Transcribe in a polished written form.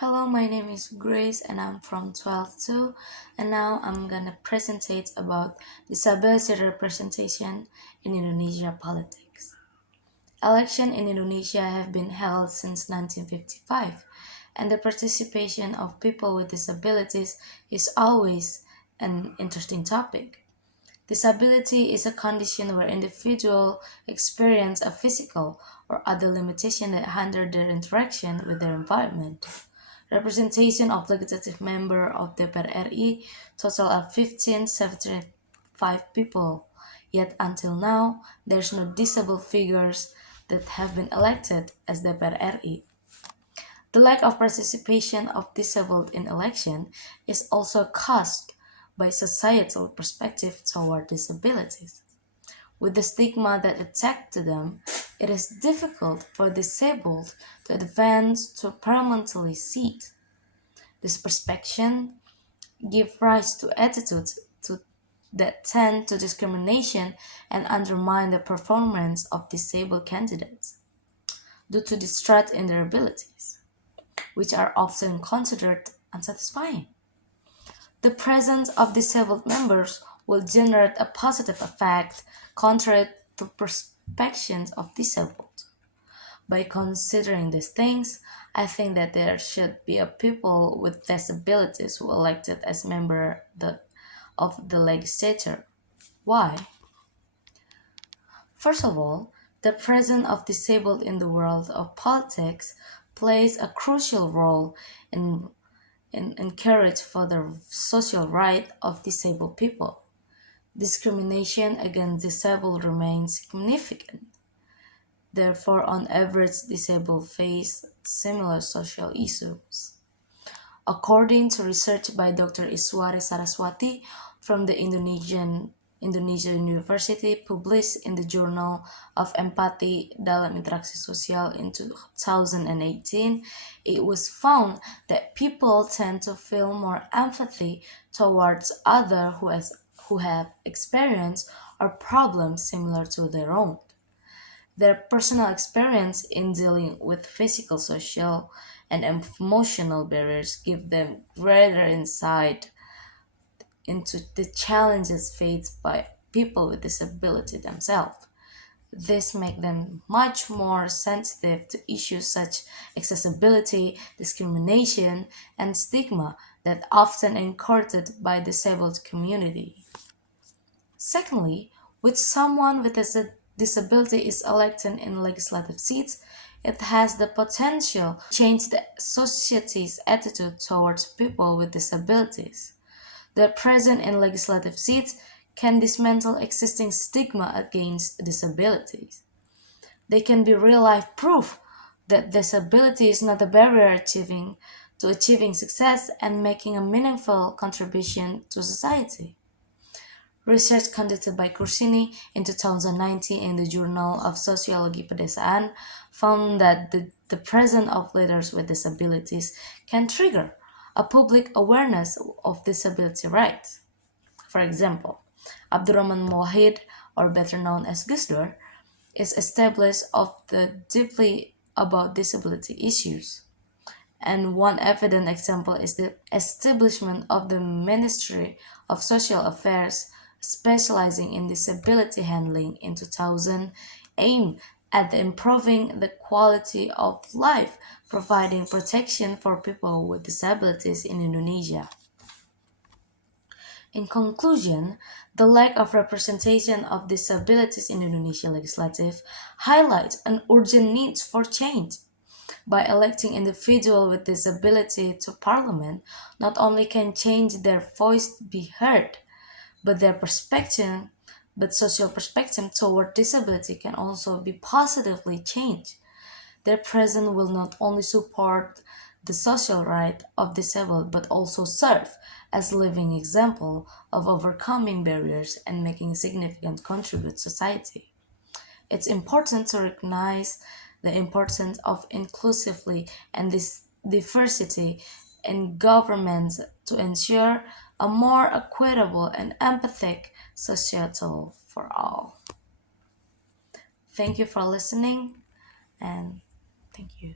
Hello, my name is Grace and I'm from 12-2 and now I'm gonna presentate about disability representation in Indonesia politics. Elections in Indonesia have been held since 1955 and the participation of people with disabilities is always an interesting topic. Disability is a condition where individuals experience a physical or other limitation that hinder their interaction with their environment. Representation of legislative member of DPR RI total of 1575 people, yet until now there's no disabled figures that have been elected as DPR RI. The lack of participation of disabled in election is also caused by societal perspective toward disabilities. With the stigma that attached to them, it is difficult for disabled to advance to a parliamentary seat. This perspective gives rise to that tend to discrimination and undermine the performance of disabled candidates due to distrust in their abilities, which are often considered unsatisfying. The presence of disabled members will generate a positive effect contrary to perceptions of disabled. By considering these things, I think that there should be a people with disabilities who elected as of the legislature. Why? First of all, the presence of disabled in the world of politics plays a crucial role in encourage for the social right of disabled people. Discrimination against disabled remains significant. Therefore, on average, disabled face similar social issues. According to research by Dr. Iswari Saraswati from the Indonesia University published in the Journal of Empati dalam Interaksi Sosial in 2018, it was found that people tend to feel more empathy towards others who have experienced or problems similar to their own. Their personal experience in dealing with physical, social, and emotional barriers give them greater insight into the challenges faced by people with disability themselves. This makes them much more sensitive to issues such accessibility, discrimination, and stigma that often encountered by disabled community. Secondly, with someone with a disability is elected in legislative seats, it has the potential to change the society's attitude towards people with disabilities. Their presence in legislative seats can dismantle existing stigma against disabilities. They can be real-life proof that disability is not a barrier to achieving success and making a meaningful contribution to society. Research conducted by Corsini in 2019 in the Journal of Sociology Pedesaan found that the presence of leaders with disabilities can trigger a public awareness of disability rights. For example, Abdurrahman Mohid, or better known as Gusdur, is established of the deeply about disability issues. And one evident example is the establishment of the Ministry of Social Affairs specializing in disability handling in 2000, aimed at improving the quality of life, providing protection for people with disabilities in Indonesia. In conclusion, the lack of representation of disabilities in Indonesia legislative highlights an urgent need for change. By electing individuals with disability to parliament, not only can change their voice be heard, but their perspective, but social perspective toward disability can also be positively changed. Their presence will not only support the social right of disabled but also serve as living example of overcoming barriers and making significant contribute society. It's important to recognize the importance of inclusively and this diversity in governments to ensure a more equitable and empathic societal for all. Thank you for listening and thank you.